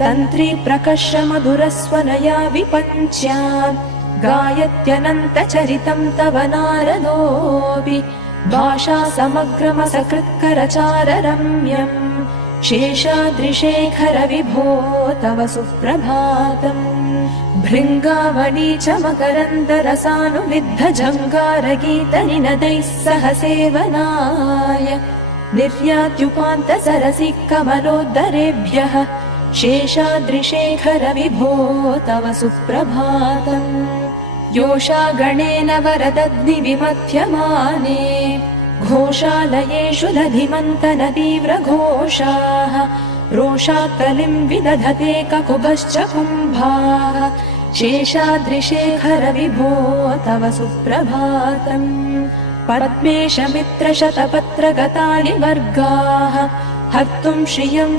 तन्त्री प्रकर्ष मधुरस्वनया विपञ्च्या गायत्यनन्तचरितं तव नारदोऽपि भाषा समग्रमसकृत्करचाररम्यम् शेषाद्रिशेखर विभो तव सुप्रभातम् भृङ्गावली च मकरन्दरसानुविद्ध जङ्गारगीतनिनदैः सह सेवनाय निर्यात्युपान्तसरसि कमलोदरेभ्यः शेषाद्रिशेखर विभो तव सुप्रभातम् योषा गणेन वरदग्निविमथ्यमाने घोषालयेषु दधिमन्तनतीव्रघोषाः रोषात्कलिं विदधते ककुभश्च कुम्भाः शेषाद्रिशेखर विभो तव सुप्रभातम् पद्मेशमित्रशतपत्रगतानि वर्गाः हर्तुं श्रियं